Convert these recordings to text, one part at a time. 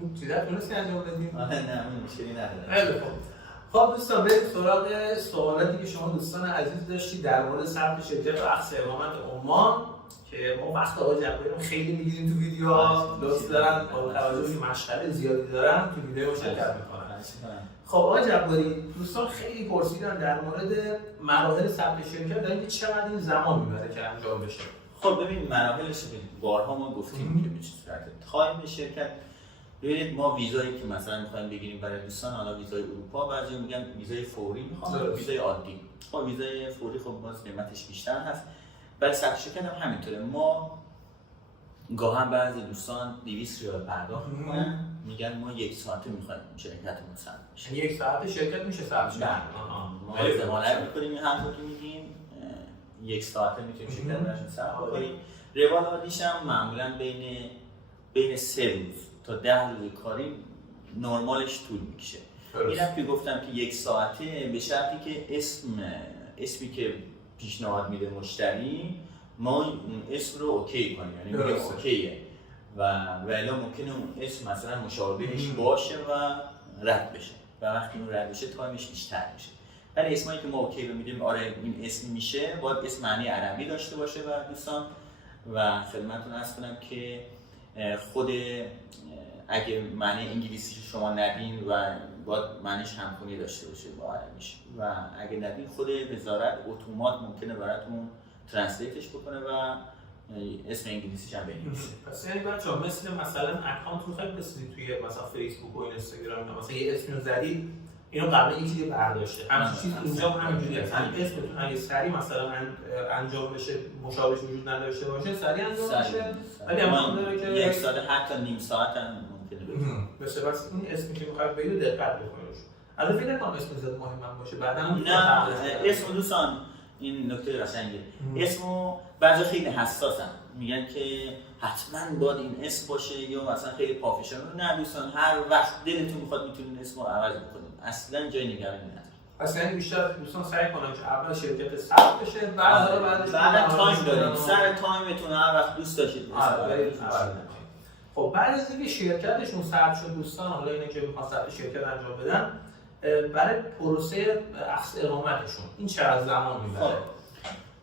این چیزا تونستی انجام بدیم؟ نه مشکلی نداره. خیلی خوب. خب دوستان بریم سراغ سوالاتی که شما دوستان عزیز داشتید در مورد ثبت شرکت و اخذ اقامت عمان که ما وقت آقای جعفری رو خیلی میگیریم تو ویدیوها، لطف دارن با توجه به مشغله زیادی دارن تو ویدیو شرکت میکنن. خب آقای جعفری دوستان خیلی پرسیدن در مورد مراحل ثبت شرکت در اینکه چقدر این زمان میبره که انجام بشه. خب ببین مراحلش بارها ما گفتیم که به چه صورته. تایم شرکت ببینید ما ویزایی که مثلا می‌خوایم بگیریم برای دوستان، حالا ویزای اروپا بعضی میگن ویزای فوری میخوام، ویزای عادی. خب ویزای فوری خب باز قیمتش بیشتر هست. برای ثبت شرکت هم همینطوره. ما گاهن بعضی دوستان 200 ریال پرداخت میکنن، میگن ما 1 ساعته میخوایم شرکتمون ثبت بشه. 1 ساعت شرکت میشه ثبت شد. ما ضمانت میکنیم این حرفو که میگیم 1 ساعته میتونیم شرکت براشون ثبت کنیم. روال عادیش هم معمولا بین 3 روز تا 10 روز کاری نرمالش طول میکشه. اینم که گفتم که 1 ساعته به شرطی که اسمی که پیشنهاد میده مشتری ما اون اسم رو اوکی کنیم، یعنی میگه اوکیه و الا ممکنه اون اسم مثلا مشابهش باشه و رد بشه و وقتی اون رد بشه تایمش بیشتر میشه. ولی اسمایی که ما اوکی رو میدیم آره این اسم میشه، باید اسم معنی عربی داشته باشه و دوستان و خدمتتون عرض کنم که خود اگه معنی انگلیسی شما ندین و باید معنیش همخونی داشته باشه با عربیش و اگه ندین خود وزارت اتومات ممکنه براتون ترنسلیتش بکنه و اسم انگلیسیش هم بنویسه. پس یعنی بچه‌ها مثلا اکانت رو خیلی بسید توی مثلا فیسبوک و اینستاگرام مثلا یه اسمی رو زدید اینو قبلا یه چیزی برداشته همین چیز اینجا همینجوریه. همین اسمتون اگه سریع مثلا انجام بشه مشابهش وجود نداشته باشه سریع انجام بشه، ولی هم داره که 1 ساعت حتی نیم ساعت هم ممکنه بشه. پس این اسمی که می‌خواید بگید دقت بکنید. البته فکر نکنم اسم زیاد مهم باشه بعداً نه اسم دوستان این نکته قشنگه. اسمو بعضی خیلی حساسن میگن که حتما باید این اسم باشه یا مثلا خیلی پافیشنال. نه دوستان هر وقت دلتون میخواد میتونین اسمو عوض بکنید، اصلا جای نگرانی نداره. اصلا بیشتر دوستان سعی کنن که اول شرکت ثبت بشه بعدش تایم دارید سر تایمتون هر وقت دوست داشتید. خب بعد از اینکه شرکتشون ثبت شد دوستان، حالا اینا که میخوان ثبت شرکت انجام بدن برای پروسه اخذ اقامتشون این چقدر زمان میبره؟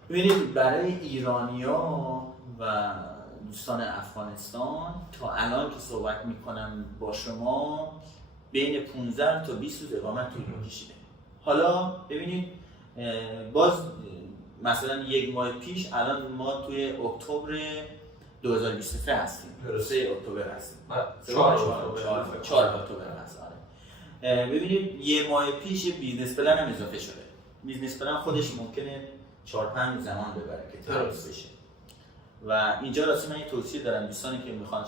ببینید برای ایرانی‌ها و دوستان افغانستان تا الان که صحبت میکنم با شما بین 15 تا 20 روز اقامت طول می‌کشیده. حالا ببینید باز مثلا 1 ماه پیش الان ما توی اکتبر 2023 هستیم. 3 اکتبر هستیم. 4 اکتبر هست. ببینید 1 ماه پیش بیزنس پلن هم اضافه شده. بیزنس پلن خودش ممکنه 4-5 روز زمان ببره که درست بشه. و اینجا راست من یه توصیه دارم دوستانی که میخوان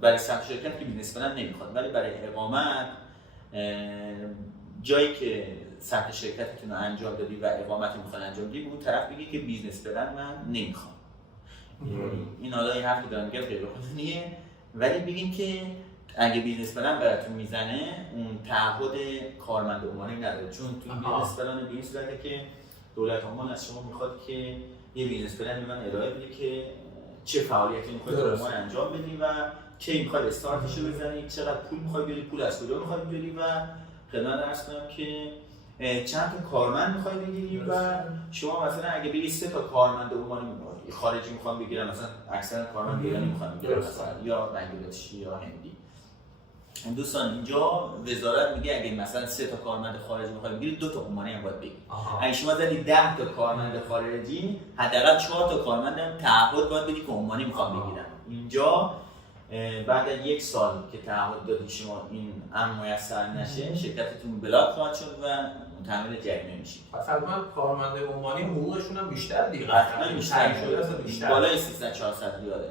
برای ثبت شرکت که بیزنس پلن نمیخواد ولی برای اقامت جایی که ثبت شرکتتون رو انجام دادی و اقامت میخوان انجام بدی اون طرف بگی که بیزنس پلن من نمیخوام. این حالا یه حرفی دارم میگم غیر قانونیه ولی بگین که اگه بیزنس پلن براتون میزنه اون تعهد کارمند عمانی نداره، چون تو بیزنس پلن به این صورته که دولت عمان از شما میخواد که یه بیزنس پلن به من ارائه بده که چه فعالیتی میخواید در عمان انجام بدی و کی میخواید استارتش رو بزنی، چقدر پول میخواید بیاری، پول از کجا میخواید بیاری و خدمت عرض کنم که چند تا کارمند میخواید بگیری و شما مثلا اگه بگی 3 تا کارمند عمانی خارجی میخوام بگیرن، مثلا اکثر کارمند ایرانی میخوان بگیرن مثلا یا بنگلادشی یا هندی. دوستان اینجا وزارت میگه اگه مثلا 3 تا کارمند خارجی میخواید بگیرید 2 تا عمانی هم باید بگیرید. اگه شما زدی 10 تا کارمند خارجی حداقل 4 تا کارمند هم تعهد باید بدی که عمانی میخوام بگیرن. اینجا بعد از 1 سال که تعهد دادی شما این امر میسر نشه شرکتتون بلاک خواهد شد و متحمل جریمه میشید. پس حتما کارمند عمانی حقوقشون هم بیشتر دیگه. قطعا بیشتر. بالای 300-400 ریاله.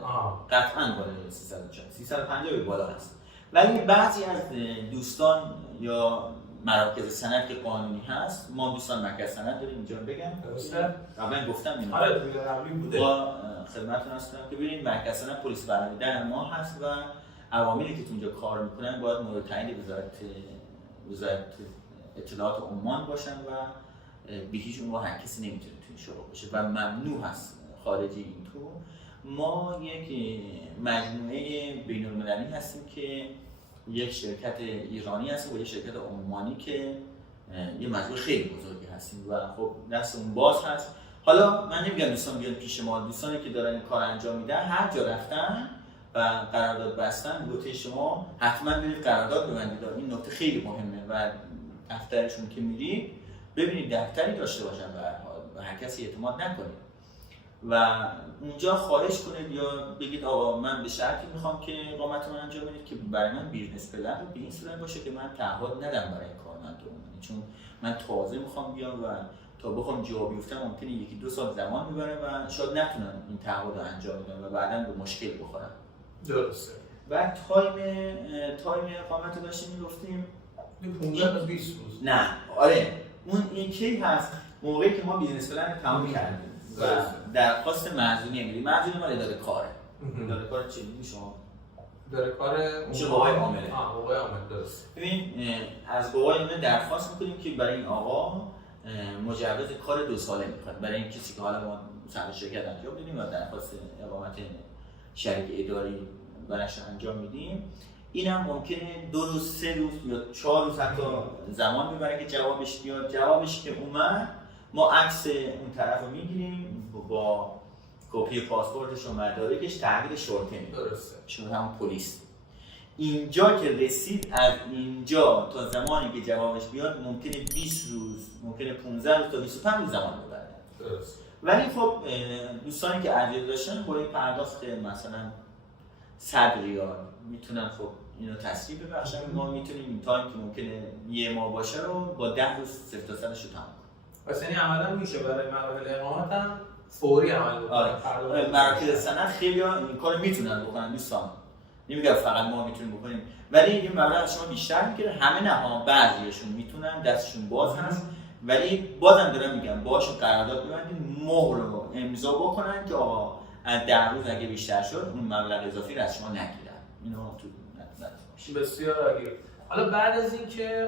قطعا بالای 350 به بالا هست. ولی بعضی از دوستان یا مراکز سند که قانونی هست، ما دوستان مرکز سند داریم اینجا بگم. درسته؟ قبلا گفتم اینو. آره تو قبلی بوده. با خدمتتون هستم که ببینید مرکز سند پلیس برنامه ما هست و عواملی که تو اونجا کار میکنن باید مورد تعیین وزارت اطلاعات عمان باشن و به هیچ عنوان هر کسی نمیتونه تو این شغل باشه و ممنوع هست خارجی این تو. ما یک مجموعه بین‌المللی هستیم که یک شرکت ایرانی هستیم و یک شرکت عمانی که یه مجموعه خیلی بزرگی هستیم و خب دست اون باز هست. حالا من نمیگم دوستان بیان پیش ما، دوستانی که دارن این کار انجام میدن هر جا رفتن و قرارداد بستن گوته شما حتما برید قرارداد ببندید. این نکته خیلی مهمه و دفترشون که میرید ببینید دفتری داشته باشن و هر کسی اعتماد نکنید و اونجا خواهش کنید یا بگید آقا من به شرطی میخوام که اقامتمو انجام بدید که برای من بیزنس پلن رو به این صورت باشه که من تعهد ندم برای کارمندم، چون من تازه میخوام بیام و تا بخوام جا بیفتم ممکنه یکی دو سال زمان میبره و شاید نتونم این تعهد رو انجام بدم و بعداً به مشکل بخورم. درسته. و تایم اقامت رو داشتیم میگفتیم 15 تا 20 روز. نه آره اون این کی هست موقعی که ما بیزنس پلن رو تموم کردیم و درخواست معزونی میدیم. معزونی مال اداره کاره. اداره کار چی میگی شما؟ اداره کار میشه بابای عامله. بابای عامل درست. ببین از بابای عامله درخواست میکنیم که برای این آقا مجوز کار 2 ساله میخواد. برای این کسی که حالا ما صاحب شرکت انجام میدیم و درخواست اقامت شریک اداری براش انجام میدیم، اینم ممکنه 2 روز 3 روز یا 4 روز حتی زمان ببره که جوابش بیاد. جوابش که اومد ما عکس اون طرف رو میگیریم با کپی پاسپورتش و مدارکش تحویل شرطه میدیم. درسته. چون هم پلیس اینجا که رسید از اینجا تا زمانی که جوابش بیاد ممکنه 20 روز ممکنه 15 روز تا 25 روز زمان ببره. درست. ولی خب دوستانی که عجله داشتن با این پرداخت مثلا 100 ریال میتونن خب اینو تسریع ببخشن. ما میتونیم این تایم که ممکنه 1 ماه باشه رو با 10 روز صفر تا صدش رو تمام کنیم. پس یعنی عملا میشه برای مراحل اقامت هم فوری عمل بکنیم. آره. مراکز سند خیلی این کارو میتونن بکنن دوستان. نمیگم فقط ما میتونیم بکنیم ولی این مبلغ از شما بیشتر میگیره. همه نه ها، بعضیشون میتونن دستشون باز هست ولی بازم دارم میگم باشون قرارداد ببندید، مهر رو امضا بکنن که آقا از 10 روز اگه بیشتر شد اون مبلغ اضافی رو از شما نگیرن. اینو تو نظر بسیار عالی. حالا بعد از اینکه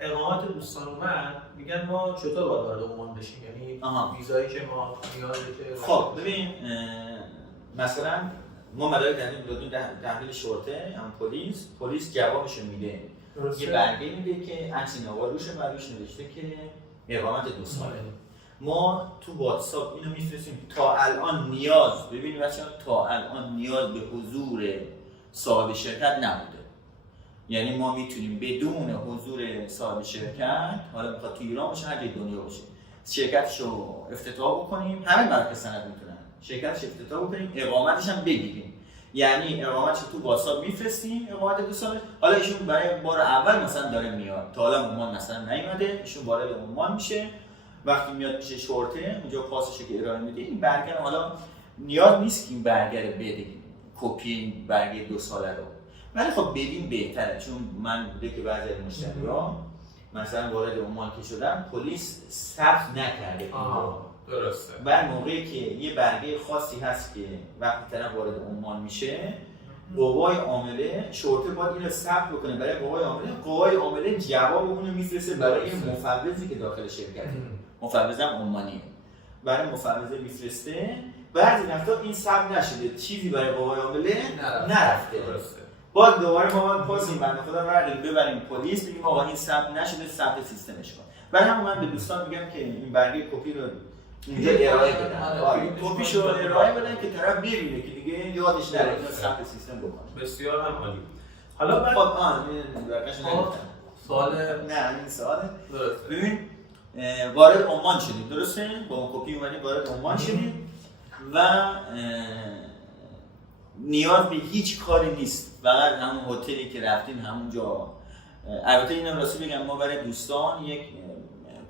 اقامت دوستان اومد میگن ما چطور باید وارد عمان بشیم؟ یعنی ویزایی که ما نیازه که خب ببین مثلا ما مدارک دادیم تحویل شرطه هم پلیس جوابشو میده. یه برگه میده که عکس این آقا روشه و روش نوشته که اقامت 2 ساله. ما تو واتساپ اینو میفرستیم. تا الان نیاز ببینید بچه‌ها تا الان نیاز به حضور صاحب شرکت نبوده. یعنی ما میتونیم بدون حضور صاحب شرکت، حالا میخواد تو ایران باشه هر جای دنیا باشه، شرکتشو افتتاح بکنیم. همه مراکز سند میتونن شرکتش افتتاح بکنیم، اقامتش هم بگیریم. یعنی اقامتش تو واتساپ میفرستیم اقامت 2 ساله. حالا ایشون برای بار اول مثلا داره میاد، تا حالا عمان مثلا نیومده، ایشون وارد عمان میشه. وقتی میاد میشه شرطه اونجا پاسش که ارائه میده. این برگه حالا نیاز نیست که این برگه رو بدیم کپی این برگه 2 ساله رو، ولی خب بدیم بهتره. چون من بوده که بعضی از مشتری‌ها مثلا وارد عمان که شدن پلیس ثبت نکرده. درسته. بعد موقعی که یه برگه خاصی هست که وقتی طرف وارد عمان میشه قوای عامله شرطه باید اینو ثبت بکنه برای قوای عامله. قوای عامله جواب اونو میفرسته برای مفوضی که داخل شرکته. مفوضم عمانیه. برای مفوضه میفرسته. بعضی وقتا این ثبت نشده، چیزی برای قوای عامله نرفته. درسته. باز دوباره ما پاسیم بنده خدا برداریم ببریم پلیس بگیم آقا این ثبت نشده، ثبت سیستمش کن. برای همون من به دوستان میگم که این برگه کپی رو اینجا ارائه بدن. کپیشو ارائه بدن که طرف ببینه که دیگه یادش نره اینو ثبت سیستم بکنه. بسیار هم عالی. حالا بعد سوال این سواله. ببین وارد عمان شدیم درسته؟ با اون کپی اومدیم وارد عمان شدیم و نیاز به هیچ کاری نیست، فقط همون هتلی که رفتیم همونجا. البته اینم راستی بگم ما برای دوستان یک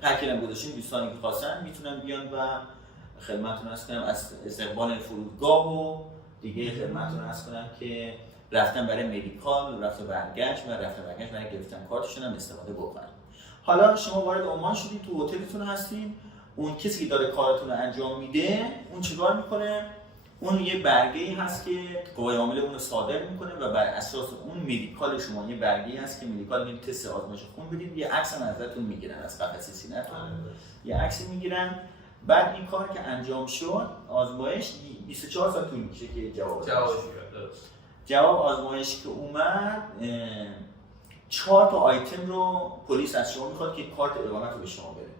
پکیج هم گذاشتیم، دوستانی که خواستن میتونن بیان و خدمتتون عرض کنم از استقبال فرودگاه و دیگه خدمتتون عرض کنم که رفتن برای مدیکال، رفت برگشت برای گرفتن کارتشون هم استفاده بکنن. حالا شما وارد عمان شدید، تو هتلتون هستین، اون کسی که داره کارتون رو انجام میده اون چیکار میکنه؟ اون یه برگه‌ای هست که قوای عامله اون رو صادر میکنه و بر اساس اون مدیکال شما یه برگه‌ای هست که مدیکال میگه تست آزمایش خون بدید، یه عکس هم ازتون میگیرن از قفسه سینه‌تون، یه عکسی میگیرن. بعد این کار که انجام شد آزمایش 24 ساعت طول میکشه که جواب آزمایش که اومد 4 تا آیتم رو پلیس از شما میخواد که کارت اقامت رو به شما بده.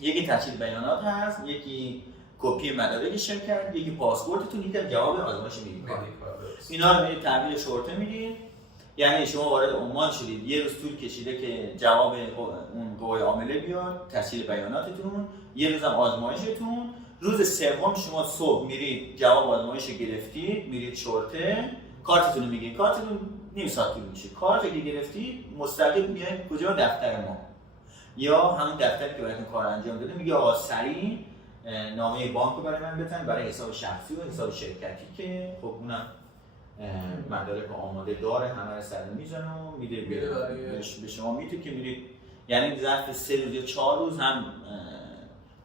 یکی تسجیل بیانات هست، یکی کپی مدارک شرکت، یکی پاسپورتتون، یکی جواب آزمایش مدیکال. اینا رو میرید تحویل شرطه میدید. یعنی شما وارد عمان شدید، یه روز طول کشیده که جواب اون قوه عامله بیاد، تسجیل بیاناتتون، یه روزم آزمایشتون. روز سوم شما صبح میرید جواب آزمایش گرفتید، میرید شرطه، کارتتون رو میگیرید. کارتتون نیم ساعت طول میشه. کارت که گرفتید مستقیم میاد کجا؟ دفتر ما، یا همون دفتری که براتون کار انجام داده میگه آقا سریع نامه بانک رو برای من بزن، برای حساب شخصی و حساب شرکتی که خب اونم مدارک آماده داره، همه رو سر میزنه و میده به شما میده که میرید. یعنی ظرف 3 روز یا 4 روز هم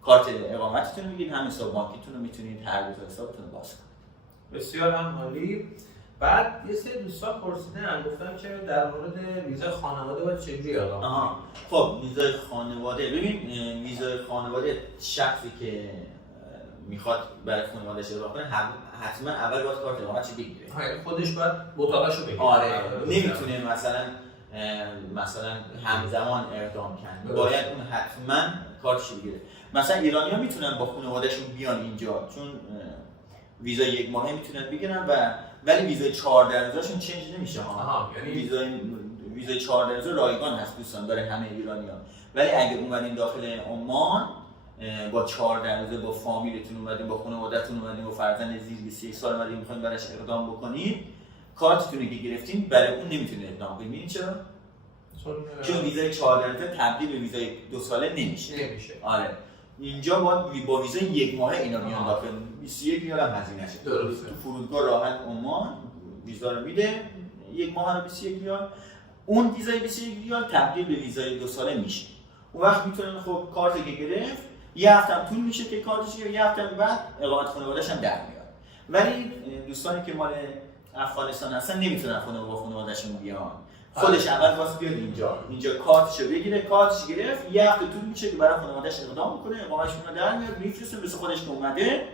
کارت اقامتتون رو میگیرید، هم حساب بانکیتون رو میتونید هر روز حسابتون رو باز کنید. بسیار هم عالی. بعد یه سری دوستان پرسیدن، گفتن که در مورد ویزای خانواده باید چجوری اقدام کنیم؟ خب ویزای خانواده، ببین ویزای خانواده شخصی که میخواد برای خانواده‌اش اقدام کنه حتما اول باید کارت اقامتش بگیره. خودش باید بطاقه‌شو بگیره. آره نمیتونه مثلا همزمان اقدام کنه، باید اون حتما کارتش بگیره. مثلا ایرانی‌ها میتونن با خانواده‌شون بیان اینجا، چون ویزای 1 ماهه میتونن بگیرن ولی ویزای 14 روزشون چنج نمیشه ها. یعنی ویزای 14 روزه رایگان هست دوستان برای همه ایرانی‌ها. ولی اگه اومدین داخل عمان با 14 روزه با فامیلتون اومدین، با خانواده‌تون اومدین، با فرزند زیر 21 سال اومدین میخواین براش اقدام بکنید، کارتتون که گرفتین برای اون نمیتونید اقدام کنید. می‌دونید چرا؟ چون ویزای 14 روزه تبدیل به ویزای 2 ساله نمیشه. آره اینجا با ویزای 1 ماهه اینا میان داخل، 21 ریال هم هزینه‌شه. درسته. تو فرودگاه راحت عمان ویزا رو میده 1 ماه رو 21 ریال. اون ویزای 21 ریال تبدیل به ویزای 2 ساله میشه. اون وقت میتونن خب کارت که گرفت یه هفته هم طول میشه که کارتش یه هفته بعد اقامت خانواده‌اش هم در میاد. ولی دوستانی که مال افغانستان هستن نمیتونن با خانواده‌شون بیان. خودش اول واسه بیاد اینجا کارتشو بگیره، کارتش گرفت یه هفته طول میشه که برای خانواده‌اش اقدام بکنه، اقامتشون رو در میاد، میفرسته مثل خودش که اومده.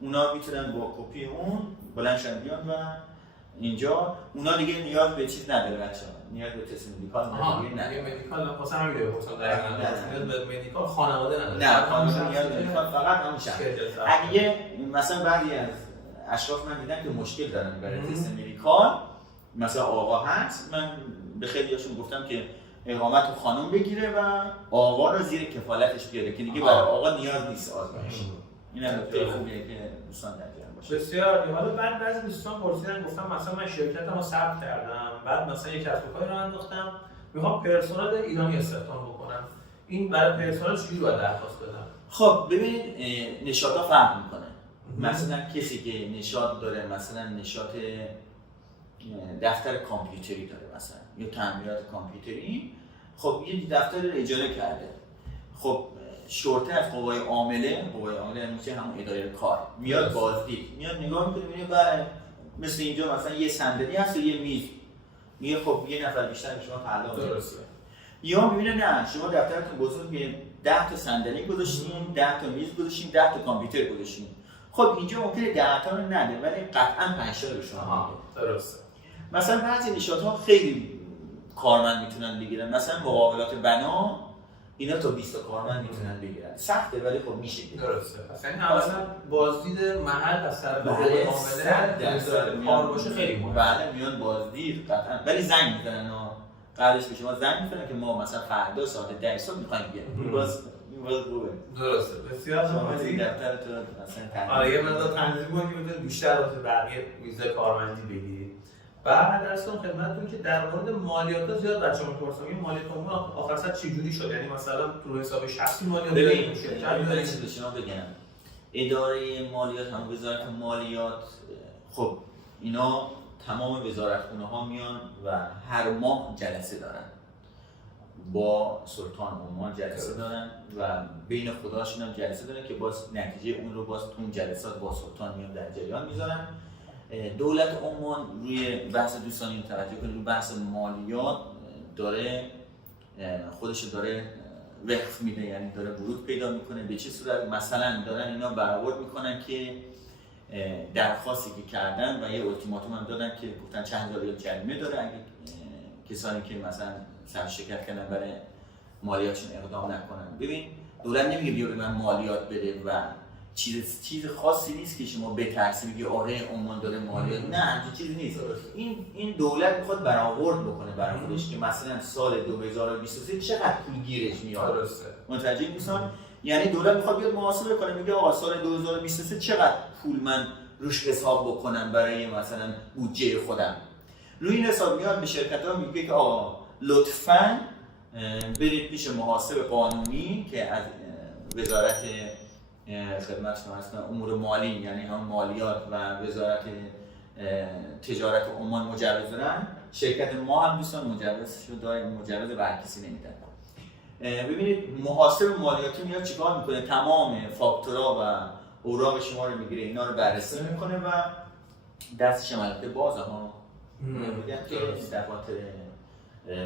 اونا میتونن با کپی اون بلند بیان و اینجا اونا دیگه نیاز به چیز نداره بچه‌ها، نیاز به تست مدیکال نداره. مدیکال واسه همین رو گفتم دقیقاً نیاز به مدیکال خانواده نداره. نه خانواده نیاز به مدیکال فقط همون شخص. اگه مثلا بعضی از اشخاص من دیدم که مشکل دارن برای تست مدیکال، مثلا آقا هست، من به خیلیاشون گفتم که اقامت رو خانم بگیره و آقا رو زیر کفالتش بیاره که دیگه برای آقا نیاز نیست آزمایش. اینم نکته خوبیه که دوستان در جریان باشه. بسیار. حالا بعد بعضی دوستان پرسیدن، گفتم مثلا من شرکتمو ثبت کردم، بعد مثلا یک کسب و کاری رو انداختم، میخوام پرسنل ایرانی استخدام بکنم، این برای پرسنل چجوری باید درخواست بدم؟ خب ببینید نشاطا فرق میکنه. مثلا کسی که نشاط داره، مثلا نشاط دفتر کامپیوتری داره مثلا یا تعمیرات کامپیوتری، خب یه دفتر رو اجاره کرده، خب شرطه از قوای عامله میشه همون اداره کار میاد بازدید، میاد نگاه میکنه میبینه بله مثل اینجا مثلا یه صندلی هست و یه میز، میگه خب یه نفر بیشتر به شما پرداخت درسته. یا میبینه نه شما دفترتون بزرگه 10 تا صندلی گذاشتین، 10 تا میز گذاشتین، 10 تا کامپیوتر گذاشتین، خب اینجا ممکنه 10 تا رو نده ولی قطعا 5 تا رو شما میده. درسته. مثلا بعضی نشاط‌ها خیلی کارمند میتونن بگیرن، مثلا مقاولات بنا اینا تا 20 تا کارمند میتونن بگیرن، سخته ولی خب میشه. درسته. مثلا بازدید محل از طرف قوه عامله کار باشه خیلی مهمه. بله میان بازدید قطعا، ولی زنگ میزنن قبلش به شما زنگ میزنن که ما مثلا فردا ساعت 10 صبح میخوایم بیایم. باز خوبه. درسته. بسیار عالی. دفترتون مثلا آره یه مقدار تنظیم کنید که بتونید بیشتر واسه بقیه ویزای کارمندی بگیرید. بعد درستون خدمتتون که در مورد مالیات زیاد بچه‌ها می‌پرسن این مالیات عمومی آخر سر چه جوری شد، یعنی مثلا تو حساب شخصی مالیات ببین شرکت چیزی به شما بگم، اداره مالیات هم وزارت مالیات خب اینا تمام وزارتخونه‌ها میان و هر ماه جلسه دارن با سلطان عمان جلسه دارن و بین خودشون هم جلسه دارن که باز نتیجه اون رو باز تو اون جلسات با سلطان میان در جریان میذارن. دولت عمان روی بحث دوستان این توجه کنید، روی بحث مالیات داره خودش داره وقف میده، یعنی داره ورود پیدا میکنه. به چه صورت؟ مثلا دارن اینا برآورد میکنن که درخواستی که کردن و یه التیماتوم هم دادن که گفتن چند هزار ریال جریمه داره اگه کسانی که مثلا سرشرکت کردن برای مالیاتشون اقدام نکنن. ببین دولت نمیگه بیا به من مالیات بده و چیز خاصی نیست که شما بترسی بگی آره عمان داره مالیات، نه همچین چیزی نیست. این دولت میخواد برآورد بکنه برای خودش که مثلا سال 2023 چقدر پول گیرش میاد. درسته. متوجه میشن؟ یعنی دولت میخواد بیاد محاسبه کنه میگه آقا سال 2023 چقدر پول من روش حساب بکنم برای مثلا بودجه خودم. روی این حساب میاد به شرکت‌ها میگه که آقا لطفاً برید پیش محاسب قانونی که از وزارت خدمت شما هستن امور مالی، یعنی هم مالیات و وزارت تجارت عمان مجوز دارن. شرکت ما هم دوستان مجوزشو داره، مجوز به هر کسی نمیدن. ببینید محاسب مالیاتی میاد چیکار میکنه؟ تمام فاکتورا و اوراق شما رو میگیره، اینا رو بررسی میکنه و دستش البته بازه ها. میگن که دفاتر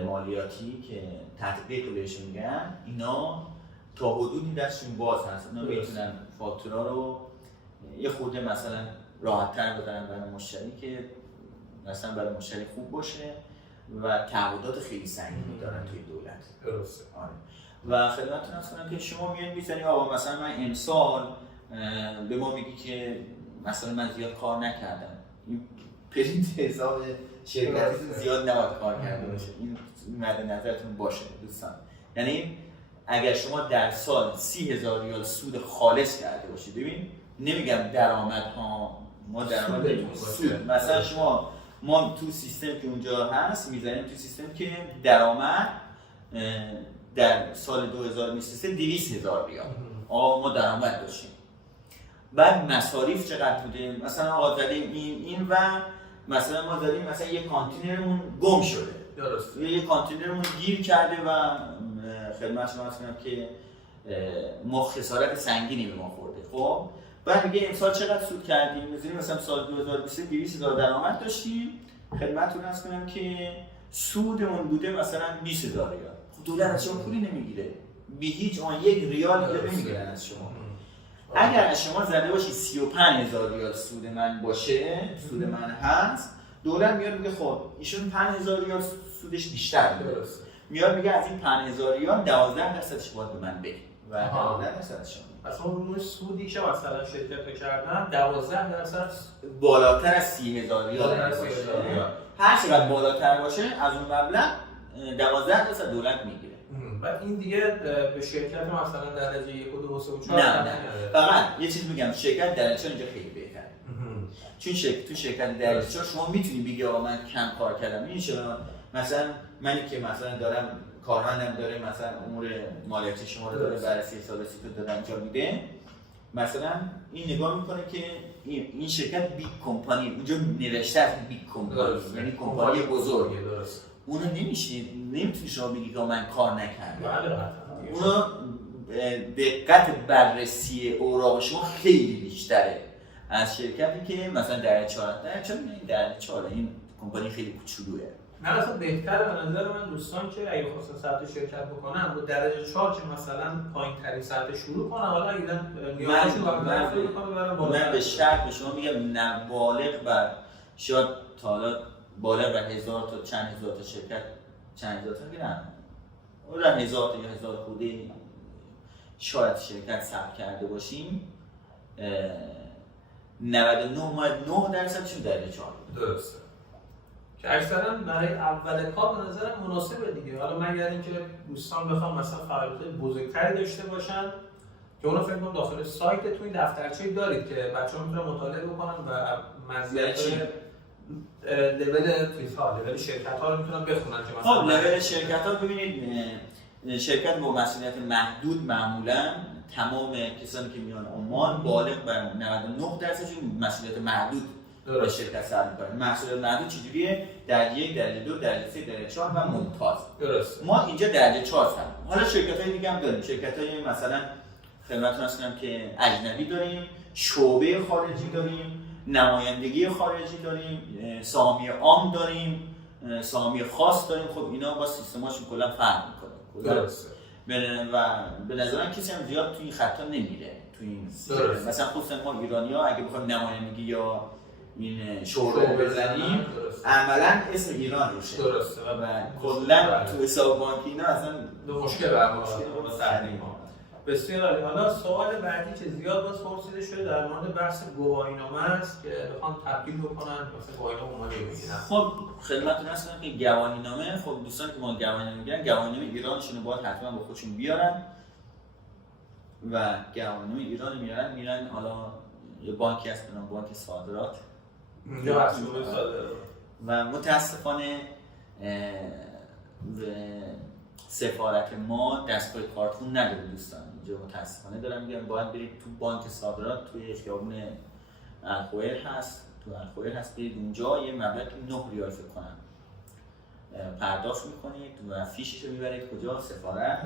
مالیاتی که تحت قید بهش میگن اینا تا حدودی دستشون باز هست، اونا میتونن فاکتورا رو یه خورده مثلا راحت‌تر بدن برای مشتری که مثلا برای مشتری خوب باشه و تعهدات خیلی سنگینی دارن توی دولت. درسته. آره. و خدمتتون عرض کنم که شما میاد میزنی آقا مثلا من امسال به ما میگی که مثلا من زیاد کار نکردم، این پرینت حساب شرکتتون زیاد نباید کار کرده باشه، این مد نظرتون باشه دوستان. یعنی اگر شما در سال 30,000 ریال سود خالص کرده باشید، ببین نمیگم درآمد ها، ما درآمد سود، مثلا شما ما تو سیستم که اونجا هست میذاریم تو سیستم که درآمد در سال 2023 200,000 ریال ما درآمد داشتیم. بعد مصاریف چقدر بوده؟ مثلا آقا زدیم این و مثلا ما زدیم مثلا یه کانتینرمون گم شده، درست، یه کانتینرمون گیر کرده و خدمت شما عرض کنم که ما خسارت سنگینی به ما خورده. خب بعد میگه امسال چقدر سود کردیم؟ میذاریم مثلا سال 2023 200,000 درآمد داشتیم، خدمتتون عرض کنم که سودمون بوده مثلا 20,000 ریال. خب دولت از شما پولی نمیگیره، به هیچ عنوان یک ریال نمیگیرن از شما. اگر از شما زده باشی 35,000 ریال سود من باشه، سود من هست، دولت میاد میگه خب ایشون 5,000 ریال سودش بیشتر میاد، میاد میگه از این 5,000 ریال 12% باید به من بدی و 12% شما. اصلا اون سودی که مثلا شرکت کردن 12% بالاتر از 30,000 ریال باشه. هر چقدر بالاتر باشه از اون مبلغ 12% دولت میگیره. بعد این دیگه به شرکت مثلا درجه 1 و 2 و 3 و 4 نه فقط یه چیز میگم، شرکت درجه 4 اینجا خیلی بهتره. چون تو شرکت درجه 4 شما میتونی بگی آقا من کم کار کردم، این شما مثلا منی که مثلا دارم کارمندم داره مثلا امور مالیاتی شما رو داره بررسی حسابرسی تو دادن انجام میده، مثلا این نگاه میکنه که این شرکت بیگ کمپانی، اونجا نوشته است بیگ کمپانی یعنی کمپانی بزرگ، اونو نمیتونی شما بگی که من کار نکردم. اونو دقت بررسی اوراق شما خیلی بیشتره از شرکتی که مثلا درجه 4 این کمپانی خیلی کوچولوئه. نه اصلا بهتره به نظر من دوستان که اگه خواستن سطح شرکت بکنن با درجه 4 که مثلا پایین ترین سطح شروع کنن، حالا اگه نیازشون من به شرط به شما میگم نه بالغ بر شاید تا حالا بالغ بر 1000 تا چند هزار تا شرکت، چند هزار تا میگن اون 1000 تا یا 1000 خورده شاید شرکت ثبت کرده باشیم 99.9% شون درجه 4. درسته که اکثرا برای اول کار به نظرم مناسبه دیگه. حالا مگر اینکه دوستان بخوام مثلا فعالیت بزرگتری داشته باشن که اونو فکر کنم داخل سایتتون این دفترچه‌ای دارید که بچه‌ها میتونن مطالعه بکنن و مزیت‌های لول چیزها، لول شرکت‌ها رو میتونن بخونن که مثلا خب لول شرکت‌ها ببینید شرکت با مسئولیت محدود معمولاً تمام کسانی که میان عمان بالغ بر 99% مسئولیت محدود به شرکت سر می‌کنن. مسئولیت محدود چجوریه؟ درجه 1، درجه 2، درجه 3، درجه 4 و ممتاز. درست. ما اینجا درجه 4 هستیم. حالا شرکت‌های دیگه هم داریم. شرکت‌های مثلا خدمتتون هستم که اجنبی داریم، شعبه خارجی داریم، نمایندگی خارجی داریم، سهامی عام داریم، سهامی خاص داریم. خب اینا با سیستماشون کلا فرق می‌کنه. درسته. و به نظر من کسی هم زیاد توی این خطا نمیره. توی این مثلا خصوصا ما ایرانی‌ها اگه بخوایم نمایندگی یا این شعبه بزنیم عملا اسم ایران روشه. درسته و کلا تو حساب بانکی اینا اصلا مشکل برقرار تحریم. بسیار عالی. حالا سوال بعدی که زیاد باز پرسیده شده در مورد بحث گواهینامه است که بخوام تبدیل بکنن مثلا گواهینامه اومده بگیرن. خب خدمتتون هست که گواهینامه، خب دوستانی که ما گواهینامه میگیرن گواهینامه ایرانشون رو باید حتما با خودشون بیارن و گواهینامه ایران میرن حالا یه بانکی هست به نام بانک صادرات یا حساب صادرات و متاسفانه سفارت ما دستگاه کارتون نداره دوستان. اینجا متاسفانه دارم میگم باید برید تو بانک صادرات توی خیابون الخوئر هست، تو الخوئر هست، برید اونجا یه مبلغ 9 ریال فکر کنم پرداخت میکنید و فیشش رو میبرید کجا؟ سفارت.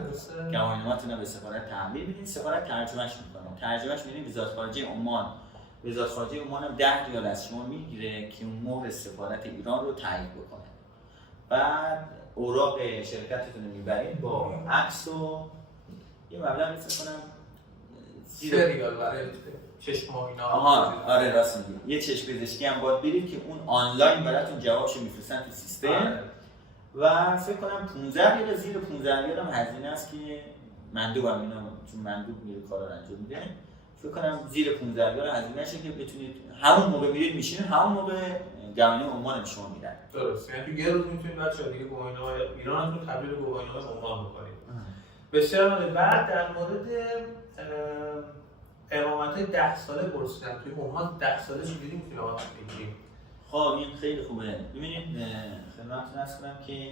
گواهینامه‌تون رو به سفارت تحویل میدین، سفارت ترجمهش میکنه، ترجمهش میدین وزارت خارجه عمان. وزارت خارجه عمان هم 10 ریال از شما میگیره که اون مهر سفارت ایران رو تایید بکنه. بعد اوراق شرکتتون رو میبرید با عکس و یه مبلغ فکر کنم 3 ریال برای چشم و اینا. آره راست میگی. یه چشم پزشکی هم باید برید که اون آنلاین براتون جوابشو میفرستن تو سیستم. و فکر کنم 15 ریال زیر 15 ریال هم هزینه است که مندوبم اینا چون مندوب میره کارا رو انجام میده. فکر کنم زیر 15 ریال هزینه‌شه که بتونید همون موقع میرید میشینید همون موقع گواهینامه عمان به شما میدن. درست. یعنی تو یه روز میتونید بچه‌ها دیگه گواهینامه ایرانتون تبدیل به گواهینامه عمان بکنید. بسیار عالی. بعد در مورد اقامت 10 ساله پرسیدم توی عمان 10 ساله چجوری میتونید اقامت بگیرید؟ خب این خیلی خوبه. ببینید خدمتتون عرض کنم که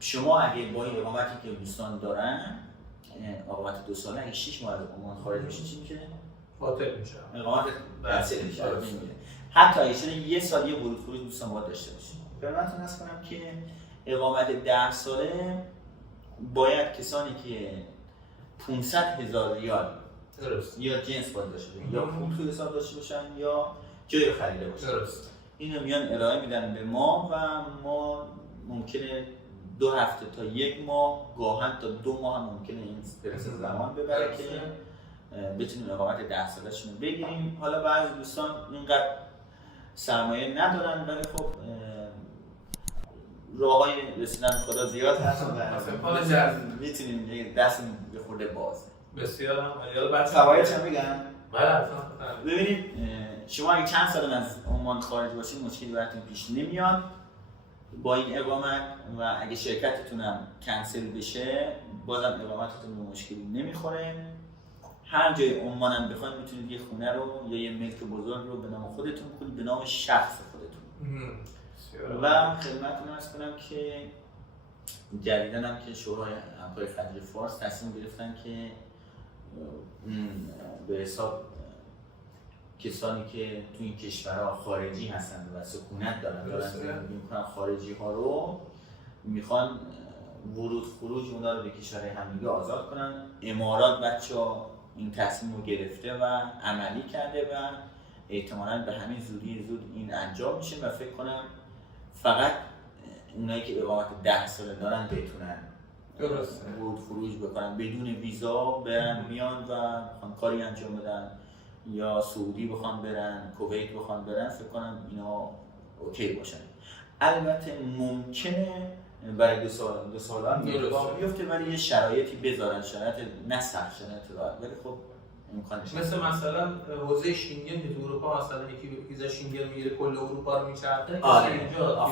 شما اگه با این اقامتی که دوستان دارن اقامت 2 ساله اگه 6 ماه از عمان خارج بشید چی میشه؟ باطل میشه. اقامت باطل میشه. حتی اگه شده یه سال یه ورود خروج دوستان باید داشته باشید. خدمتتون عرض کنم که اقامت 10 ساله باید کسانی که 500,000 ریال درست یا جنس باید داشته باشن یا پول تو حساب داشته باشن یا جای خریده باشن. درست. اینو میان ارائه میدن به ما و ما ممکنه 2 هفته تا 1 ماه گاهن تا 2 ماه هم ممکنه این پروسه زمان ببره که بتونیم اقامت 10 ساله‌شون رو بگیریم. حالا بعضی دوستان اینقدر سرمایه ندارن ولی خب راه‌های رسیدن به خدا زیاد هست و میتونیم دست به خورده باز. بسیار عالی. بچه‌ها فوایدش هم بگم. بله. ببینید شما اگه چند سال از عمان خارج باشید مشکلی براتون پیش نمیاد با این اقامت و اگه شرکتتون هم کنسل بشه بازم اقامتتون به مشکلی نمیخوره. هر جای عمان هم بخواید میتونید یه خونه رو یا یه ملک بزرگ رو به نام خودتون کنید، به نام شخص خودتون. و خدمتتون عرض کنم که جدیداً هم که شورای همکاری خلیج فارس تصمیم گرفتن که به حساب کسانی که تو این کشورها خارجی هستن و سکونت دارن زندگی میکنن خارجی ها رو میخوان ورود خروج اونا رو به کشورهای همدیگه آزاد کنن. امارات بچه‌ها این تصمیم رو گرفته و عملی کرده و احتمالاً به همین زود این انجام میشه و فکر کنم فقط اونایی که اقامت 10 ساله دارن بتونن درسته ورود خروج بکنن بدون ویزا برن میان و بخوان کاری انجام بدن یا سعودی بخوان برن، کویت بخوان برن، فکر کنم اینا اوکی باشن. البته ممکنه برای 2 سال هم بیفته ولی یه شرایطی بذارن، شرایط نه سخت شرایط راحت ولی خب امکانش مثلا حوزه شینگن که تو اروپا مثلا یکی ویزا شینگن میگیره کل اروپا رو میچرخه. اینجا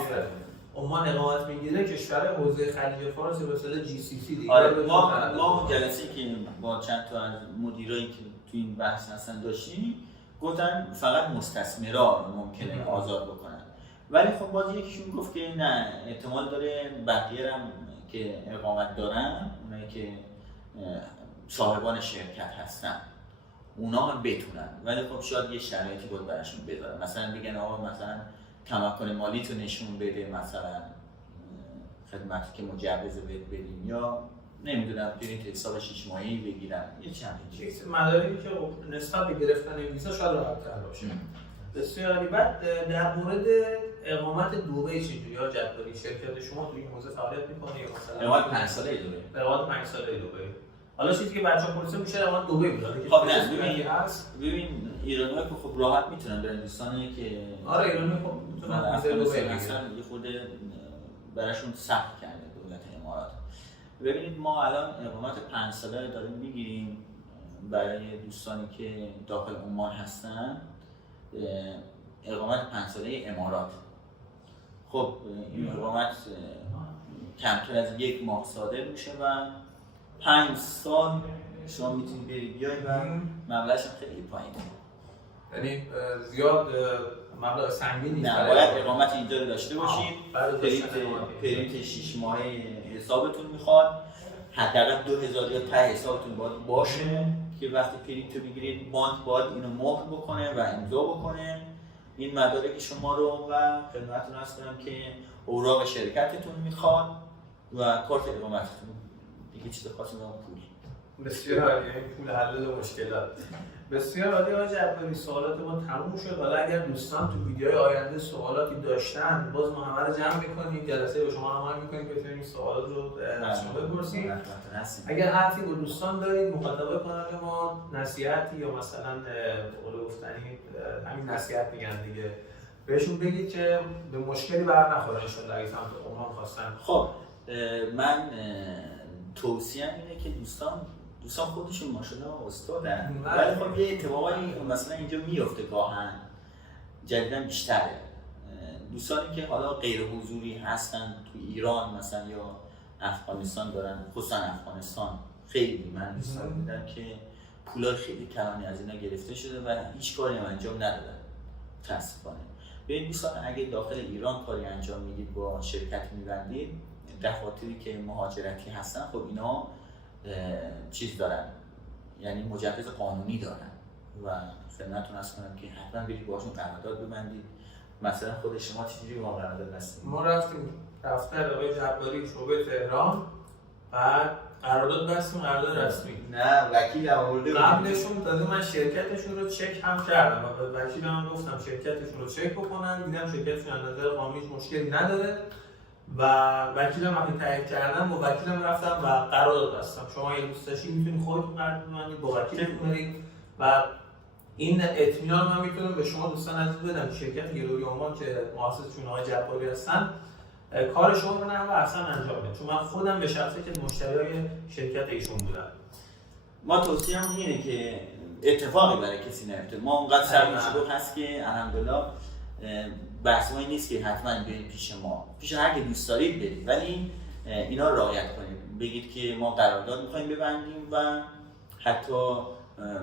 عمان اقامت میگیره کشور حوزه خلیج فارس به اصطلاح جی سی سی دیگه. آره ما جلسه‌ای که با چند تا از مدیرایی که تو این بحث هستن داشتیم گفتن فقط مستثمرا ممکنه آزاد بکنن ولی خب باز یکیشون گفت که نه احتمال داره بقیه هم که اقامت دارن اونایی که صاحبان شرکت هستن اونا هم بتونن ولی خب شاید یه شرایطی بود براشون بذارن مثلا بگن آقا مثلا تمکن مالی تو نشون بده مثلا خدمتی که مجوز بهت بدیم یا نمیدونم برید حساب 6 ماهه‌ای بگیرن یه چند چیز مدارکی که نسبت به گرفتن ویزا شاید راحت‌تر باشه. بسیار عالی. بعد در مورد اقامت دبی چجوری ها جدولی شرکت شما تو این حوزه فعالیت می‌کنه یا مثلا اقامت 5 ساله دبی؟ اقامت 5 ساله دبی. حالا چیزی که بچه‌ها پرسیدن میشه اما دبی بود. خب نه ببین ایرانی‌ها که خب راحت میتونن برن، دوستانی که آره ایرانی خب میتونن ویزای دبی بگیرن. اصلا یه خورده براشون سخت کرده دولت امارات. ببینید ما الان اقامت 5 ساله داریم میگیریم برای دوستانی که داخل عمان هستن، اقامت 5 ساله امارات. خب این اقامت کمتر از 1 ماه صادر میشه و 5 سال شما میتونید برید بیاید و مبلغش خیلی پایینه. یعنی زیاد مبلغ سنگین نیست. نه باید اقامت اینجا رو داشته باشید. پرینت 6 ماهه حسابتون میخواد، حداقل 2000 یا ته حسابتون باید باشه که وقتی پرینت رو بگیرید بانک باید اینو مهر بکنه و امضا بکنه این مدارک شما رو و خدمتتون عرض کنم که اوراق شرکتتون میخواد و کارت اقامتتون. دیگه چیز خاصی نمیشه. پول بسیار عالی، این پول حل مشکلات. بسیار عالی آقای جعفری، سوالات ما تموم شد. حالا اگر دوستان تو ویدیوهای آینده سوالاتی داشتن باز ما همه رو جمع می‌کنیم، جلسه با شما هم می‌کنیم که بتونیم سوالات رو از شما بپرسیم. اگر حرفی با دوستان دارید مخاطب کانال ما، نصیحتی یا مثلا قول گفتنی همین نصیحت میگن دیگه، بهشون بگید که به مشکلی بر نخوره ان شاء الله اگه سمت عمان خواستن. خب من توصیه‌ام اینه که دوستان خودشون ماشاءالله استادن، ولی خب یه اتفاقی مثلا اینجا میفته گاهن جدیداً بیشتره. دوستانی که حالا غیر حضوری هستن تو ایران مثلا یا افغانستان دارن، خصوصا افغانستان خیلی من دوستان دیدم که پولای خیلی کلانی از اینا گرفته شده و هیچ کاری هم انجام ندادن متاسفانه. ببین دوستان اگه داخل ایران کاری انجام میدید با شرکت میبندید، دفاتری که مهاجرتی هستن خب اینا چیز دارن، یعنی مجوز قانونی دارن و خدمتتون عرض کنم که حتما برید باشون قرارداد ببندید. مثلا خود شما چجوری با قرارداد بستید؟ ما رفتیم دفتر آقای جباری شعبه تهران، بعد قرارداد بستیم، قرارداد رسمی. نه وکیل آورده قبلشون داده من شرکتشون رو چک هم کردم و به وکیلم گفتم شرکتشون رو چک بکنن، دیدم شرکتشون از نظر قانونی مشکلی نداره و وکیلم وقتی تایید کردم با وکیلم رفتم و قرارداد بستم. شما اگه دوست داشتید میتونید خودتون قرارداد ببندید با وکیلتون برید و این اطمینان من میتونم به شما دوستان عزیز بدم که شرکت گلوری عمان که مؤسسشون آقای جباری هستن کار شما رو نه و اصلا انجام بده، چون من خودم به شخصه که مشتریای شرکت ایشون بودم. ما توصیه‌مون اینه که اتفاقی برای کسی نیفته. ما اونقدر سر شلوغ هست که الحمدلله بحثی نیست که حتما برید پیش ما، پیش هر کی دوست دارید برید، ولی اینا رعایت کنید. بگید که ما قرارداد می‌خوایم ببندیم و حتی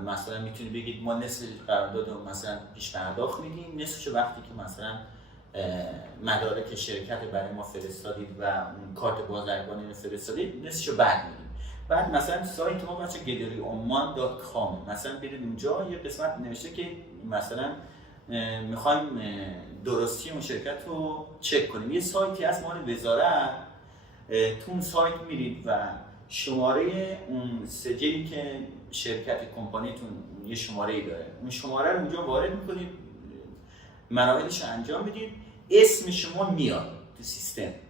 مثلا میتونید بگید ما نصف قرارداد رو مثلا پیش پرداخت میدیم، نصفش وقتی که مثلا مدارک شرکت برای ما فرستادید و کارت بازرگانی فرستادید نصفش رو بعد میدیم. بعد مثلا سایت ما بچه galeriyoman.com مثلا برید اونجا یه قسمت نوشته که مثلا میخوایم درستی اون شرکت رو چک کنیم. یه سایتی هست مال وزارت، تو اون سایت میرید و شماره اون سجلی که شرکت کمپانیتون یه شماره‌ای داره، اون شماره رو اونجا وارد میکنید، مراحلش رو انجام میدید، اسم شما میاد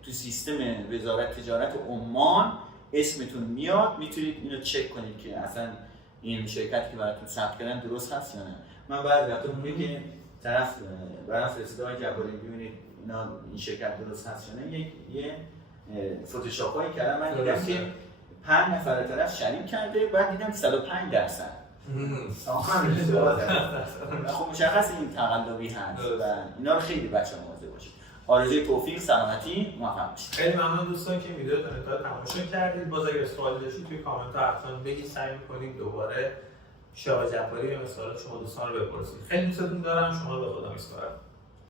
تو سیستم وزارت تجارت عمان اسمتون میاد، میتونید اینو چک کنید که اصلا این شرکتی که براتون ثبت کردن درست هست یا نه. من بعد وقتا میگم که طرف برام فرستاده جباری ببینید اینا این شرکت درست هست یا نه، یه فتوشاپایی کردم من دیدم که 5 نفر طرف شریک کرده، بعد دیدم 105%. خب مشخص این تقلبی هست و اینا رو خیلی بچه‌ها مواظب باشید. آرزوی توفیق، سلامتی، موفق باشید. خیلی ممنون دوستان که ویدیو تا انتها تماشا کردید. باز اگه سوالی داشتید توی کامنت ها حتما بگید، سعی می‌کنیم دوباره شاه جباری و سوالات شما دوستان رو بپرسید. خیلی دوستتون دارم، شما رو به خدا می‌سپارم.